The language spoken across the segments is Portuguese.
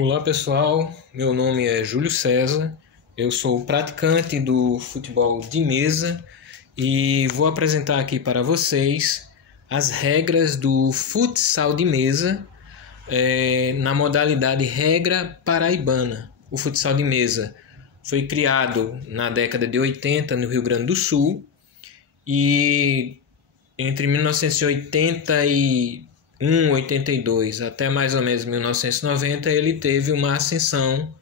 Olá pessoal, meu nome é Júlio César, eu sou praticante do futebol de mesa e vou apresentar aqui para vocês as regras do futsal de mesa na modalidade regra paraibana. O futsal de mesa foi criado na década de 80 no Rio Grande do Sul e entre 1981, 82 até mais ou menos 1990 ele teve uma ascensão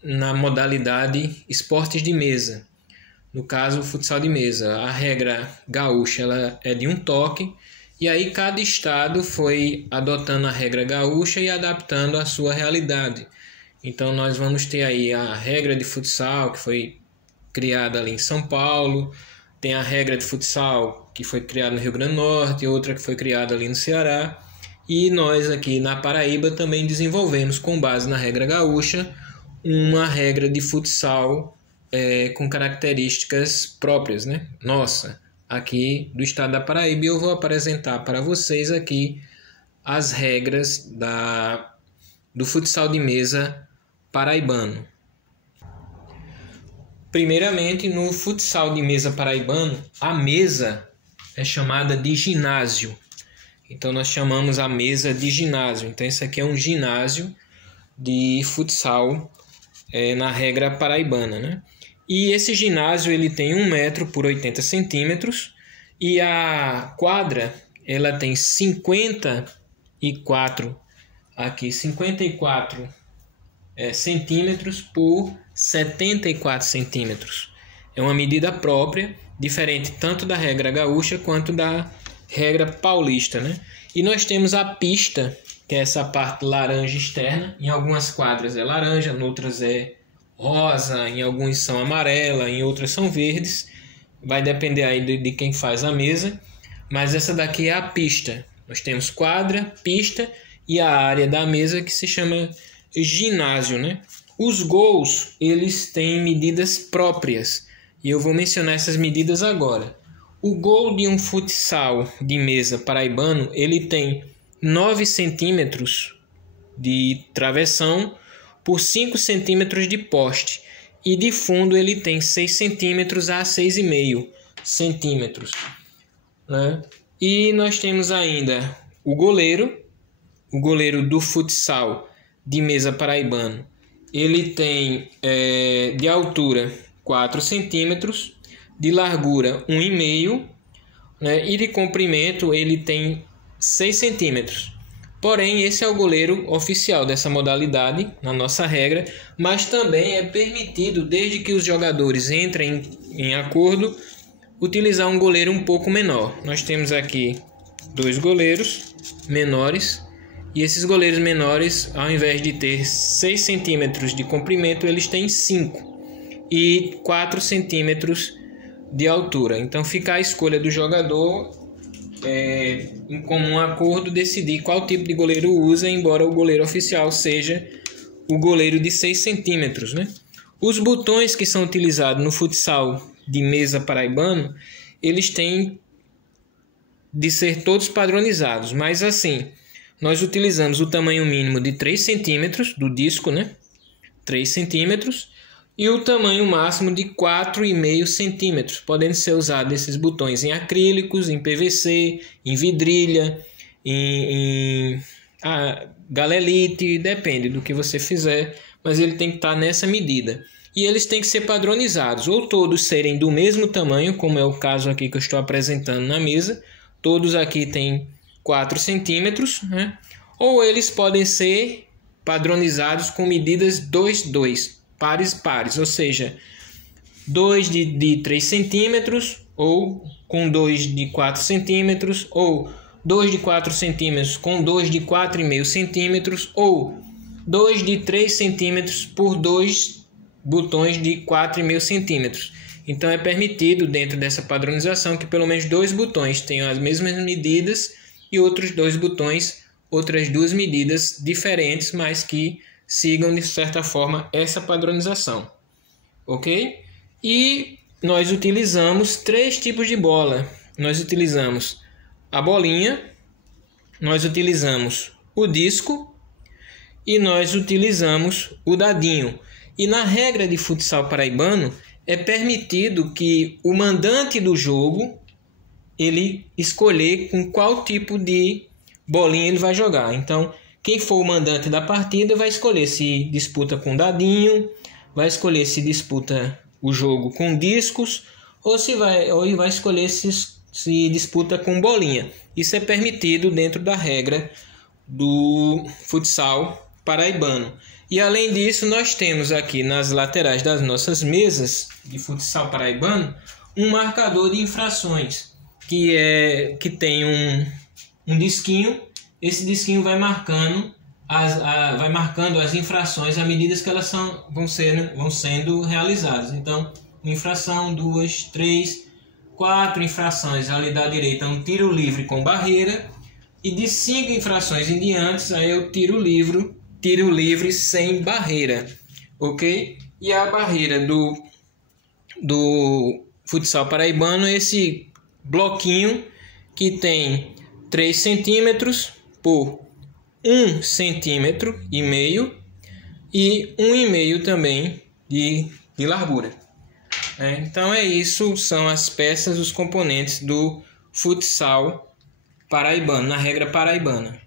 na modalidade esportes de mesa. No caso, o futsal de mesa. A regra gaúcha ela é de um toque e aí cada estado foi adotando a regra gaúcha e adaptando à sua realidade. Então nós vamos ter aí a regra de futsal que foi criada ali em São Paulo, tem a regra de futsal que foi criada no Rio Grande do Norte, outra que foi criada ali no Ceará, e nós aqui na Paraíba também desenvolvemos, com base na regra gaúcha, uma regra de futsal com características próprias, né? Nossa, aqui do estado da Paraíba, e eu vou apresentar para vocês aqui as regras do futsal de mesa paraibano. Primeiramente, no futsal de mesa paraibano, a mesa é chamada de ginásio. Então, nós chamamos a mesa de ginásio. Então, esse aqui é um ginásio de futsal na regra paraibana, né? E esse ginásio ele tem 1 metro por 80 centímetros e a quadra ela tem 54 centímetros por 74 centímetros. É uma medida própria, diferente tanto da regra gaúcha quanto da regra paulista, né? E nós temos a pista, que é essa parte laranja externa. Em algumas quadras é laranja, em outras é rosa, em alguns são amarela, em outras são verdes. Vai depender aí de quem faz a mesa. Mas essa daqui é a pista. Nós temos quadra, pista e a área da mesa que se chama ginásio, né? Os gols, eles têm medidas próprias e eu vou mencionar essas medidas agora. O gol de um futsal de mesa paraibano, ele tem 9 centímetros de travessão por 5 centímetros de poste e de fundo ele tem 6 centímetros a 6,5 centímetros, né? E nós temos ainda o goleiro do futsal de mesa paraibano. Ele tem de altura 4 centímetros, de largura 1,5, né? E de comprimento ele tem 6 centímetros. Porém, esse é o goleiro oficial dessa modalidade, na nossa regra, mas também é permitido, desde que os jogadores entrem em acordo, utilizar um goleiro um pouco menor. Nós temos aqui 2 goleiros menores. E esses goleiros menores, ao invés de ter 6 centímetros de comprimento, eles têm 5 e 4 centímetros de altura. Então fica a escolha do jogador, em comum acordo, decidir qual tipo de goleiro usa, embora o goleiro oficial seja o goleiro de 6 centímetros, né? Os botões que são utilizados no futsal de mesa paraibano, eles têm de ser todos padronizados, mas assim... Nós utilizamos o tamanho mínimo de 3 centímetros do disco, né? 3 centímetros. E o tamanho máximo de 4,5 centímetros. Podendo ser usados esses botões em acrílicos, em PVC, em vidrilha, em galelite, depende do que você fizer. Mas ele tem que estar nessa medida. E eles têm que ser padronizados. Ou todos serem do mesmo tamanho, como é o caso aqui que eu estou apresentando na mesa. Todos aqui têm 4 centímetros, né? Ou eles podem ser padronizados com medidas 2, pares, ou seja, 2 de 3 centímetros, ou com 2 de 4 centímetros, ou 2 de 4 centímetros com 2 de 4,5 centímetros, ou 2 de 3 centímetros por 2 botões de 4,5 centímetros. Então é permitido, dentro dessa padronização, que pelo menos 2 botões tenham as mesmas medidas e outros 2 botões, outras 2 medidas diferentes, mas que sigam de certa forma essa padronização, ok? E nós utilizamos 3 tipos de bola. Nós utilizamos a bolinha, nós utilizamos o disco e nós utilizamos o dadinho. E na regra de futsal paraibano, é permitido que o mandante do jogo ele escolher com qual tipo de bolinha ele vai jogar. Então, quem for o mandante da partida vai escolher se disputa com dadinho, vai escolher se disputa o jogo com discos, ou vai escolher se disputa com bolinha. Isso é permitido dentro da regra do futsal paraibano. E além disso, nós temos aqui nas laterais das nossas mesas de futsal paraibano um marcador de infrações, que tem um disquinho. Esse disquinho vai marcando as infrações à medida que elas vão sendo realizadas. Então, infração, 2, 3, 4 infrações. Ali da direita um tiro livre com barreira. E de 5 infrações em diante, aí é o tiro livre sem barreira. Ok? E a barreira do futsal paraibano é esse bloquinho que tem 3 centímetros por 1,5 centímetro e 1,5 também de largura. Então é isso, são as peças, os componentes do futsal paraibano, na regra paraibana.